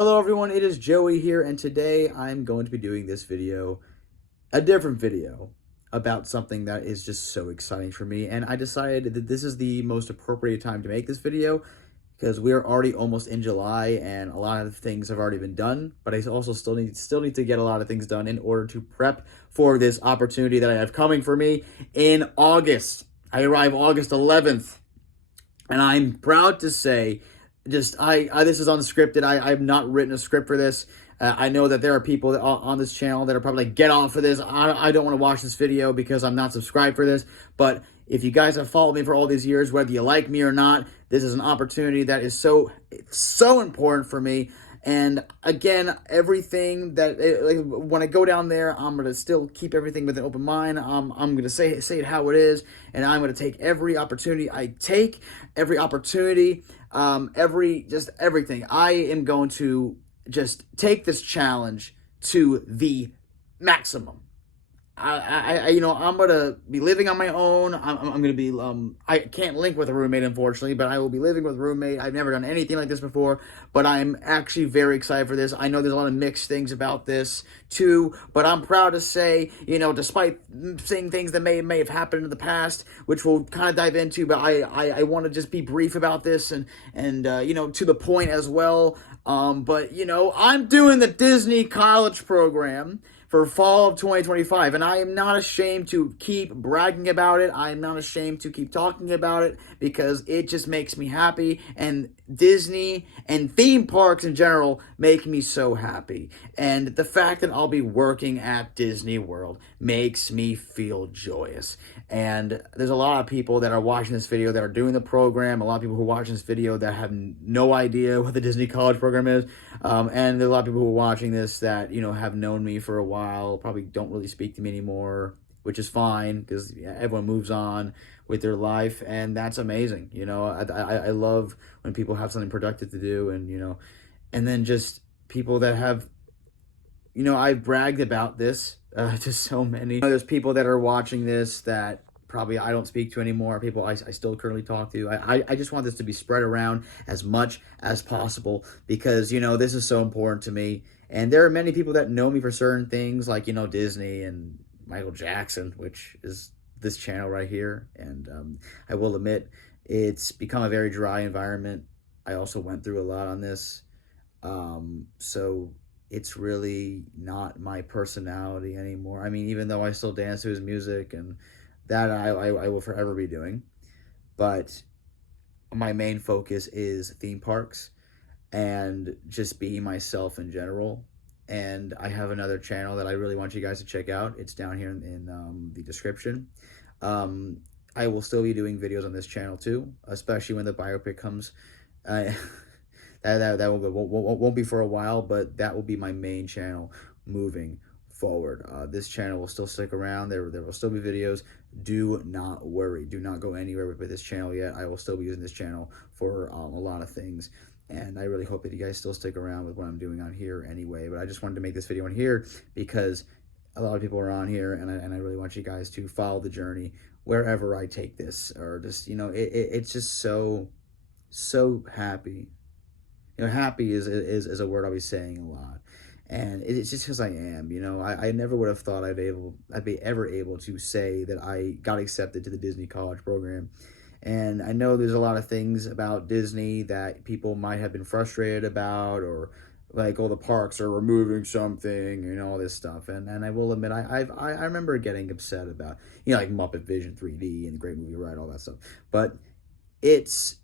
Hello everyone, it is Joey here, and today I'm going to be doing this video, a different video, about something that is just so exciting for me, and I decided that this is the most appropriate time to make this video, because we're already almost in July, and a lot of things have already been done, but I also still need to get a lot of things done in order to prep for this opportunity that I have coming for me in August. I arrive August 11th, and I'm proud to say, I this is unscripted. I've not written a script for this. I know that there are people that on this channel that are probably like, get off of this. I don't want to watch this video because I'm not subscribed for this. But if you guys have followed me for all these years, whether you like me or not, this is an opportunity that is so important for me. And again, everything like, when I go down there, I'm gonna still keep everything with an open mind. I'm gonna say it how it is, and I'm gonna take every opportunity I take, every opportunity, everything. I am going to just take this challenge to the maximum. I'm gonna be living on my own. I'm gonna be, I can't link with a roommate, unfortunately, but I will be living with a roommate. I've never done anything like this before, but I'm actually very excited for this. I know there's a lot of mixed things about this too, but I'm proud to say, despite saying things that may have happened in the past, which we'll kind of dive into, but I want to just be brief about this and to the point as well. But I'm doing the Disney college program for fall of 2025. And I am not ashamed to keep bragging about it. I am not ashamed to keep talking about it because it just makes me happy. And Disney and theme parks in general make me so happy. And the fact that I'll be working at Disney World makes me feel joyous. And there's a lot of people that are watching this video that are doing the program. A lot of people who are watching this video that have no idea what the Disney College program is. And there are a lot of people who are watching this that, have known me for a while, probably don't really speak to me anymore, which is fine because everyone moves on with their life, and that's amazing. I love when people have something productive to do, and then just people that have, I've bragged about this to so many. There's people that are watching this that probably I don't speak to anymore, people I still currently talk to. I just want this to be spread around as much as possible because, this is so important to me. And there are many people that know me for certain things like, Disney and Michael Jackson, which is this channel right here. And I will admit, it's become a very dry environment. I also went through a lot on this. So it's really not my personality anymore. I mean, even though I still dance to his music and that I will forever be doing. But my main focus is theme parks and just being myself in general. And I have another channel that I really want you guys to check out. It's down here in the description. I will still be doing videos on this channel too, especially when the biopic comes. That won't be for a while, but that will be my main channel moving forward. This channel will still stick around. There will still be videos. Do not worry. Do not go anywhere with this channel yet. I will still be using this channel for a lot of things. And I really hope that you guys still stick around with what I'm doing on here anyway. But I just wanted to make this video on here because a lot of people are on here, and I really want you guys to follow the journey wherever I take this. Or just, it's just so happy. Happy is a word I'll be saying a lot. And it's just because I am, I never would have thought I'd be ever able to say that I got accepted to the Disney College program. And I know there's a lot of things about Disney that people might have been frustrated about, or like, oh, the parks are removing something, all this stuff. And I will admit, I remember getting upset about, like Muppet Vision 3D and the Great Movie Ride, all that stuff. But it's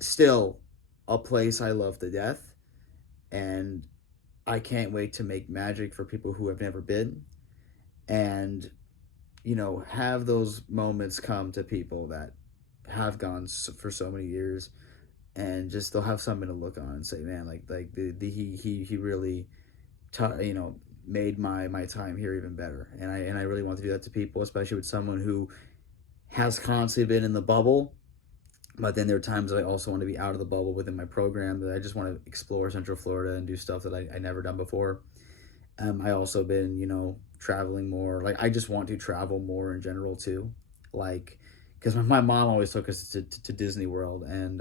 still a place I love to death, and I can't wait to make magic for people who have never been, and have those moments come to people that have gone for so many years, and just they'll have something to look on and say, man, he really made my time here even better. And I really want to do that to people, especially with someone who has constantly been in the bubble. But then there are times that I also want to be out of the bubble within my program, that I just want to explore Central Florida and do stuff that I never done before. I also been, traveling more. Like, I just want to travel more in general too. Like, because my mom always took us to Disney World. And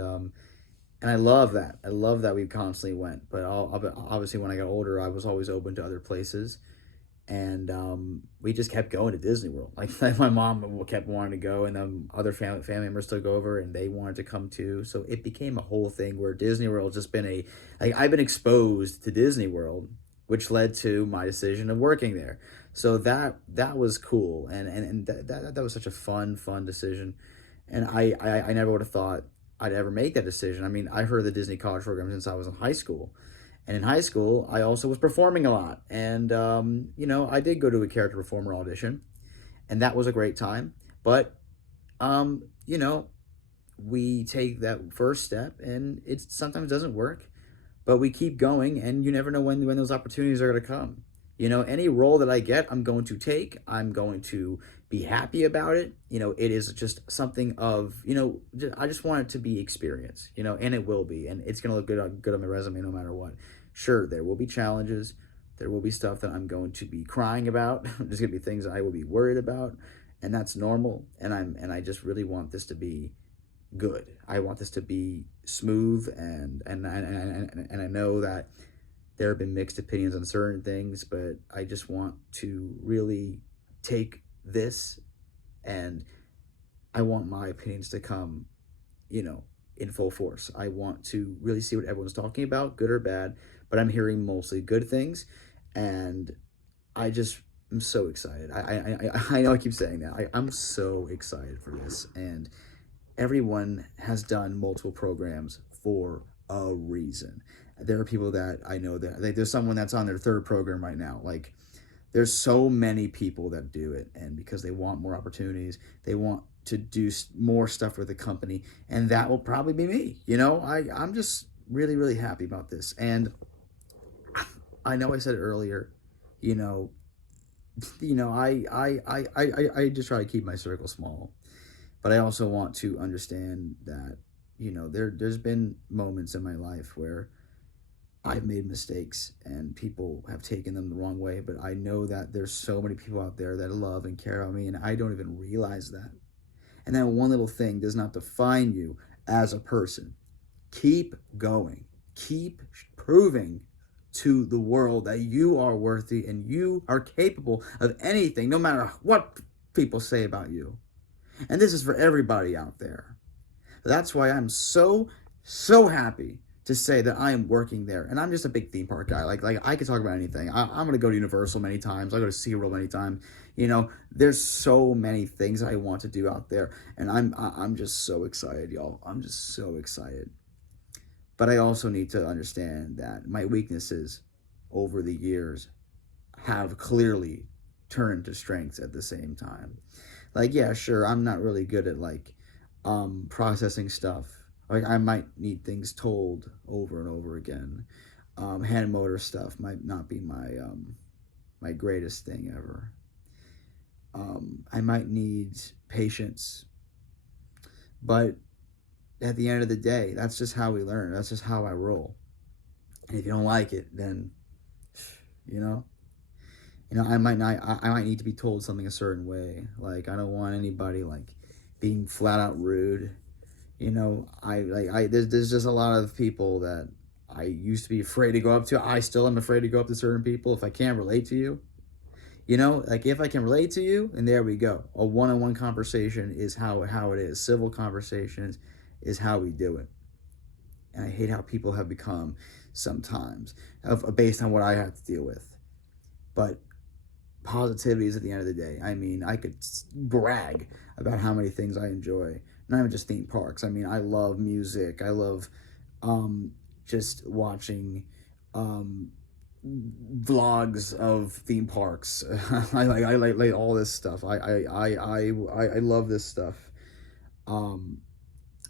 And I love that. I love that we constantly went. But obviously, when I got older, I was always open to other places, and we just kept going to Disney World. Like my mom kept wanting to go, and then other family members took over, and they wanted to come too. So it became a whole thing where Disney World just been a like I've been exposed to Disney World, which led to my decision of working there. So that was cool, and that was such a fun decision, and I never would have thought I'd ever make that decision. I mean, I heard the Disney College program since I was in high school, and in high school, I also was performing a lot. And, I did go to a character performer audition, and that was a great time. But, um, you know, we take that first step, and it sometimes doesn't work, but we keep going, and you never know when those opportunities are going to come. Any role that I get, I'm going to take. I'm going to be happy about it. It is just something of, I just want it to be experience, and it will be, and it's going to look good on my resume no matter what. Sure, there will be challenges. There will be stuff that I'm going to be crying about. There's going to be things that I will be worried about, and that's normal. And I just really want this to be good. I want this to be smooth, and I know that there have been mixed opinions on certain things, but I just want to really take this, and I want my opinions to come, in full force. I want to really see what everyone's talking about, good or bad, but I'm hearing mostly good things, and I just am so excited. I know I keep saying that. I'm so excited for this, and everyone has done multiple programs for a reason. There are people that I know that like, there's someone that's on their third program right now. Like there's so many people that do it, and because they want more opportunities, they want to do more stuff with the company, and that will probably be me. I'm just really happy about this, and I know I said it earlier. You know, I just try to keep my circle small, but I also want to understand that there's been moments in my life where I've made mistakes and people have taken them the wrong way, but I know that there's so many people out there that love and care about me, and I don't even realize that. And that one little thing does not define you as a person. Keep going. Keep proving to the world that you are worthy and you are capable of anything, no matter what people say about you. And this is for everybody out there. That's why I'm so happy to say that I am working there. And I'm just a big theme park guy. Like I could talk about anything. I'm gonna go to Universal many times. I go to SeaWorld many times. There's so many things I want to do out there, and I'm just so excited, y'all. I'm just so excited. But I also need to understand that my weaknesses over the years have clearly turned to strengths at the same time. Like, yeah, sure, I'm not really good at processing stuff. Like I might need things told over and over again. Hand motor stuff might not be my greatest thing ever. I might need patience, but at the end of the day, that's just how we learn. That's just how I roll. And if you don't like it, then you know, I might not. I might need to be told something a certain way. Like I don't want anybody like being flat out rude. There's just a lot of people that I used to be afraid to go up to. I still am afraid to go up to certain people if I can't relate to you. Like if I can relate to you, and there we go. A one-on-one conversation is how it is. Civil conversations is how we do it. And I hate how people have become sometimes based on what I have to deal with. But positivity is at the end of the day. I mean, I could brag about how many things I enjoy. Not even just theme parks. I mean, I love music. I love just watching vlogs of theme parks. I like all this stuff. I love this stuff. Um,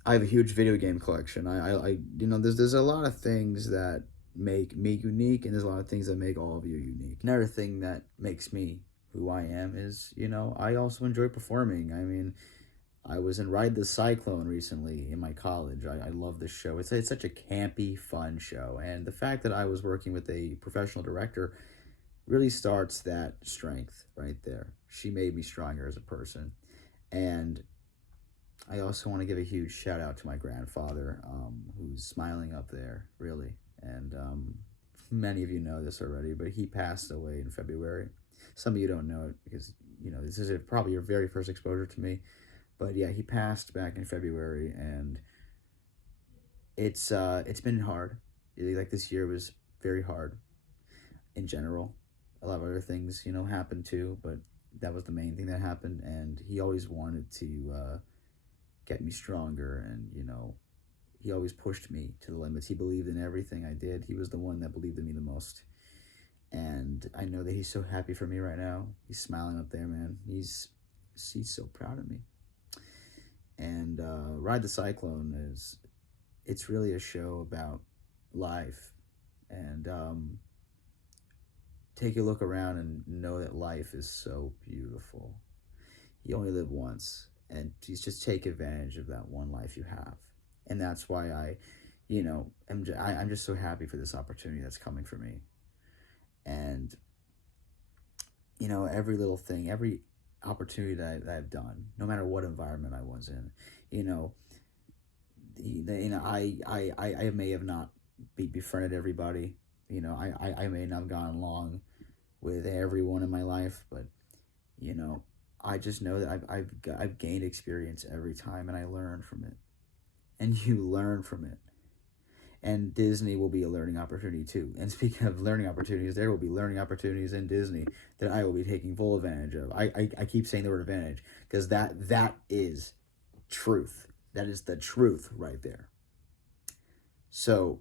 I have a huge video game collection. There's a lot of things that make me unique, and there's a lot of things that make all of you unique. Another thing that makes me who I am is, I also enjoy performing. I mean, I was in Ride the Cyclone recently in my college. I love this show. It's such a campy, fun show. And the fact that I was working with a professional director really starts that strength right there. She made me stronger as a person. And I also want to give a huge shout out to my grandfather, who's smiling up there, really. And many of you know this already, but he passed away in February. Some of you don't know it because, this is probably your very first exposure to me. But yeah, he passed back in February, and it's been hard. Like, this year was very hard in general. A lot of other things, happened too, but that was the main thing that happened. And he always wanted to get me stronger, and he always pushed me to the limits. He believed in everything I did. He was the one that believed in me the most. And I know that he's so happy for me right now. He's smiling up there, man. He's so proud of me. And Ride the Cyclone it's really a show about life. And take a look around and know that life is so beautiful. You only live once, and just take advantage of that one life you have. And that's why I'm just so happy for this opportunity that's coming for me. And every little thing, every opportunity that I've done, no matter what environment I was in, I may have not befriended everybody. I may not have gone along with everyone in my life, but I just know that I've gained experience every time, and I learn from it. And you learn from it. And Disney will be a learning opportunity too. And speaking of learning opportunities, there will be learning opportunities in Disney that I will be taking full advantage of. I keep saying the word advantage because that is truth. That is the truth right there. So,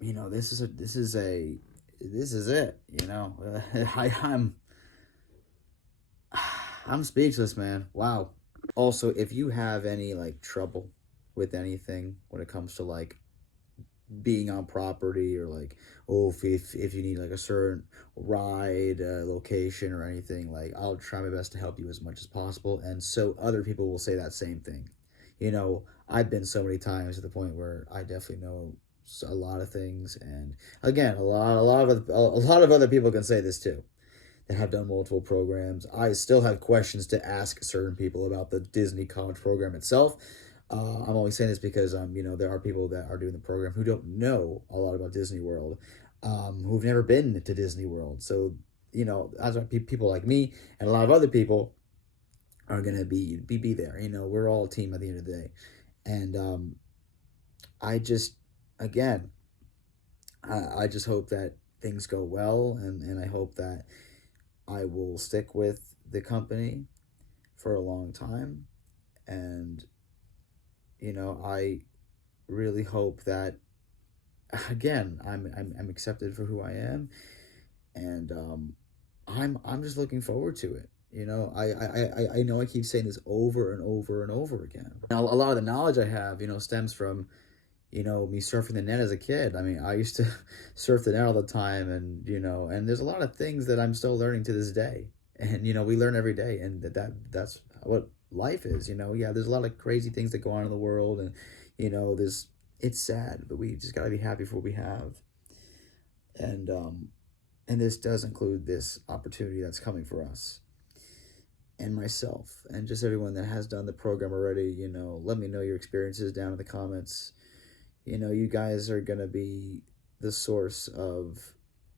this is it. I'm speechless, man. Wow. Also, if you have any trouble with anything when it comes to being on property, or if you need a certain ride location or anything, I'll try my best to help you as much as possible, and so other people will say that same thing. I've been so many times to the point where I definitely know a lot of things, and again, a lot of other people can say this too, that have done multiple programs. I still have questions to ask certain people about the Disney college program itself. I'm only saying this because there are people that are doing the program who don't know a lot about Disney World, who've never been to Disney World. So that's why people like me and a lot of other people are gonna be there. We're all a team at the end of the day, and I just again, I just hope that things go well, and I hope that I will stick with the company for a long time, and I really hope that again I'm accepted for who I am, and I'm just looking forward to it. I know I keep saying this over and over and over again. Now, a lot of the knowledge I have, stems from me surfing the net as a kid. I mean, I used to surf the net all the time, and there's a lot of things that I'm still learning to this day. And we learn every day, and that's what life is. Yeah, there's a lot of crazy things that go on in the world, and there's it's sad, but we just gotta be happy for what we have. And this does include this opportunity that's coming for us and myself and just everyone that has done the program already. Let me know your experiences down in the comments. You guys are going to be the source of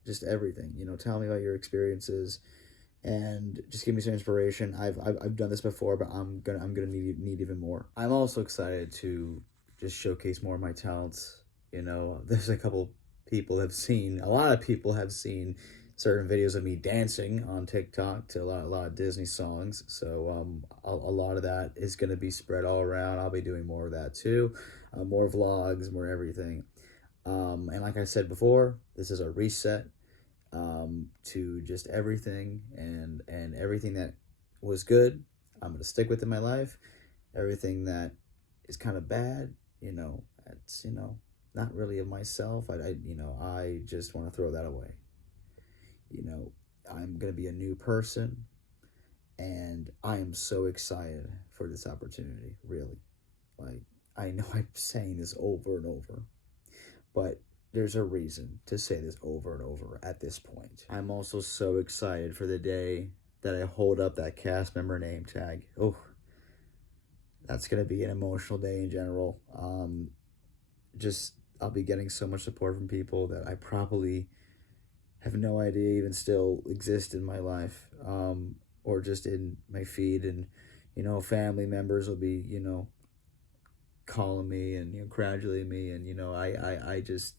just everything. Tell me about your experiences and just give me some inspiration. I've done this before, but I'm gonna need even more. I'm also excited to just showcase more of my talents. There's a lot of people have seen certain videos of me dancing on TikTok to a lot of Disney songs. So a lot of that is going to be spread all around. I'll be doing more of that too, more vlogs, more everything. And like I said before, this is a reset to just everything, and everything that was good, I'm going to stick with in my life. Everything that is kind of bad, it's not really of myself. I just want to throw that away. I'm going to be a new person, and I am so excited for this opportunity, really. I know I'm saying this over and over, but there's a reason to say this over and over at this point. I'm also so excited for the day that I hold up that cast member name tag. Oh, that's going to be an emotional day in general. Just I'll be getting so much support from people that I probably have no idea even still exist in my life, or just in my feed. And family members will be calling me and congratulating me, and I just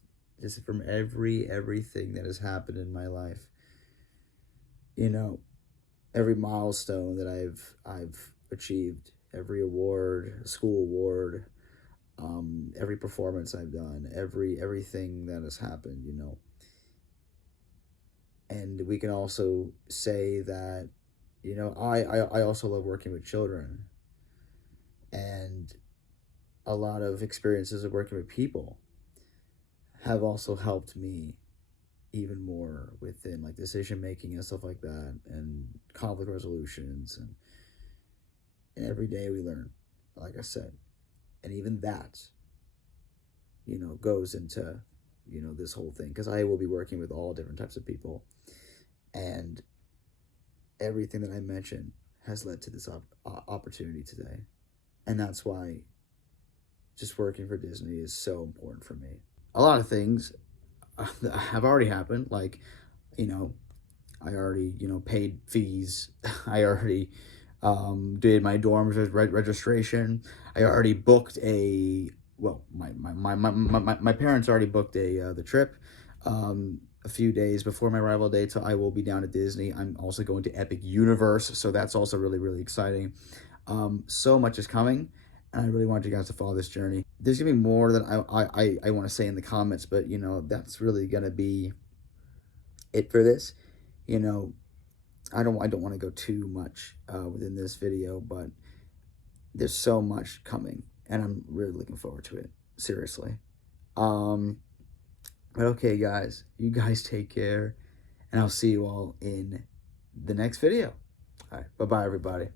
from everything that has happened in my life, you know every milestone that I've achieved, every award, school award, every performance I've done, everything that has happened, and we can also say that, I also love working with children, and a lot of experiences of working with people have also helped me even more within like decision making and stuff like that, and conflict resolutions, and every day we learn, like I said, and even that goes into this whole thing, because I will be working with all different types of people, and everything that I mentioned has led to this opportunity today, and that's why just working for Disney is so important for me. A lot of things have already happened, like you know I already paid fees. I already did my dorm registration. I already booked a well, my parents already booked the trip a few days before my arrival date, so I will be down at Disney. I'm also going to Epic Universe, so that's also really, really exciting. So much is coming, and I really want you guys to follow this journey. There's gonna be more that I want to say in the comments, but that's really gonna be it for this. You know, I don't want to go too much within this video, but there's so much coming, and I'm really looking forward to it. Seriously. Um, but okay, guys, you guys take care, and I'll see you all in the next video. All right, bye-bye, everybody.